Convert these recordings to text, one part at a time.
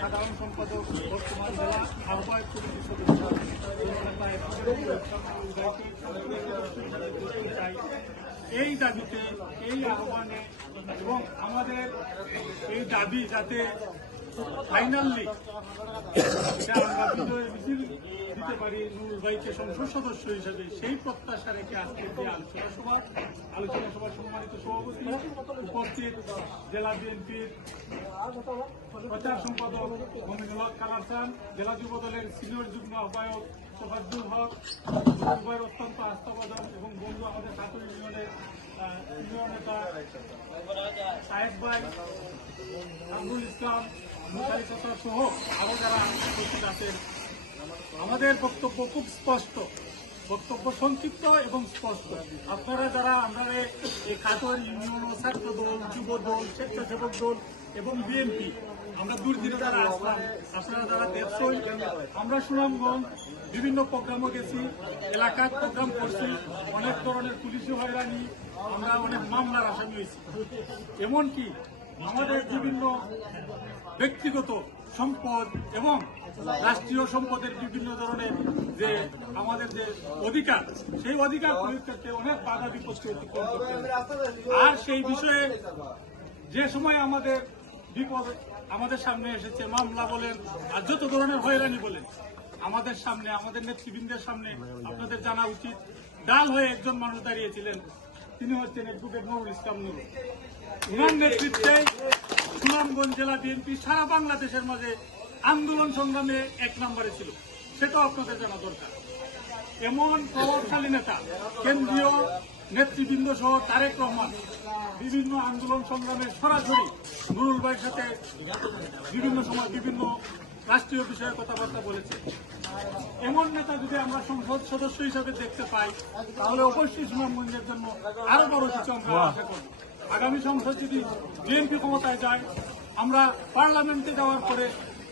সাধারণ সম্পাদক বর্তমান জেলা আহ্বায়ক এই দাবিতে, এই আহ্বানে এবং আমাদের এই দাবি যাতে ফাইনালি এটা আমরা বিজয় মিছিল দিতে পারি, নুরুল ভাইকে সংসদ সদস্য হিসেবে সেই প্রত্যাশা রেখে যে আলোচনা সভা, আলোচনা সভার সম্মানিত সভাপতি উপস্থিত জেলা বিএনপির প্রচার সম্পাদক জেলা যুব দলের সিনিয়র যুগ্ম আহ্বায়ক সোফাজুল হক উভয়ের অত্যন্ত আস্থাবাদন এবং বন্ধু আমাদের ছাত্র ইউনিয়নের সিনিয়র নেতা সাহেব ভাই, আব্দুল ইসলাম সহ আরও যারা উপস্থিত আছেন। আমাদের বক্তব্য খুব স্পষ্ট। বক্তব্য সংক্ষিপ্ত এবং স্পষ্ট। আপনারা যারা আমরা এই খাতর ইউনিয়ন ছাত্র দল যুব দল স্বেচ্ছাসেবক দল এবং বিএনপি, আমরা দূর দিনে যারা আসলাম, আপনারা যারা দেখছই আমরা সুনামগঞ্জ বিভিন্ন প্রোগ্রামও গেছি, এলাকার প্রোগ্রাম করছি, অনেক ধরনের পুলিশি হয়রানি, আমরা অনেক মামলার আসামি হয়েছি। এমনকি আমাদের বিভিন্ন ব্যক্তিগত সম্পদ এবং রাষ্ট্রীয় সম্পদের বিভিন্ন ধরনের যে আমাদের যে অধিকার, সেই অধিকার প্রয়োগ করতে অনেক বাধা বিপত্তি অতিক্রম করতে আর সেই বিষয়ে যে সময় আমাদের বিপদ আমাদের সামনে এসেছে, মামলা বলেন আর যত ধরনের হয়রানি বলেন, আমাদের সামনে, আমাদের নেতৃবৃন্দের সামনে আপনাদের জানা উচিত। ডাল হয়ে একজন মানুষ দাঁড়িয়েছিলেন, তিনি হচ্ছেন অ্যাডভোকেট নুরুল ইসলাম নুরুল। উনার নেতৃত্বে সুনামগঞ্জ জেলা বিএনপি সারা বাংলাদেশের মাঝে আন্দোলন সংগ্রামে এক নম্বরে ছিল। সেটাও আপনাদের জানা দরকার। এমন প্রভাবশালী নেতা, কেন্দ্রীয় নেতৃবৃন্দ সহ তারেক রহমান বিভিন্ন আন্দোলন সংগ্রামে সরাসরি নুরুল ভাইয়ের সাথে বিভিন্ন সময় বিভিন্ন রাষ্ট্রীয় বিষয়ে কথাবার্তা বলেছে। এমন নেতা যদি আমরা সংসদ সদস্য হিসাবে দেখতে পাই, তাহলে অবশ্যই সুনামগঞ্জের জন্য আরও বড় কিছু আমরা আশা করব। আগামী সংসদ যদি বিএনপি ক্ষমতায় যায় আমরা পার্লামেন্টে যাওয়ার পরে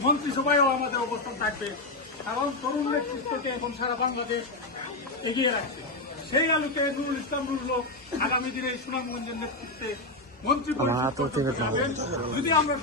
মন্ত্রিসভায়ও আমাদের অবস্থান থাকবে। কারণ তরুণ নেতৃত্বকে এখন সারা বাংলাদেশ এগিয়ে রাখছে। সেই আলোকে নুরুল ইসলাম নুরুল আগামী দিনে সুনামগঞ্জের নেতৃত্বে মন্ত্রী পরিষদ। যদি আমরা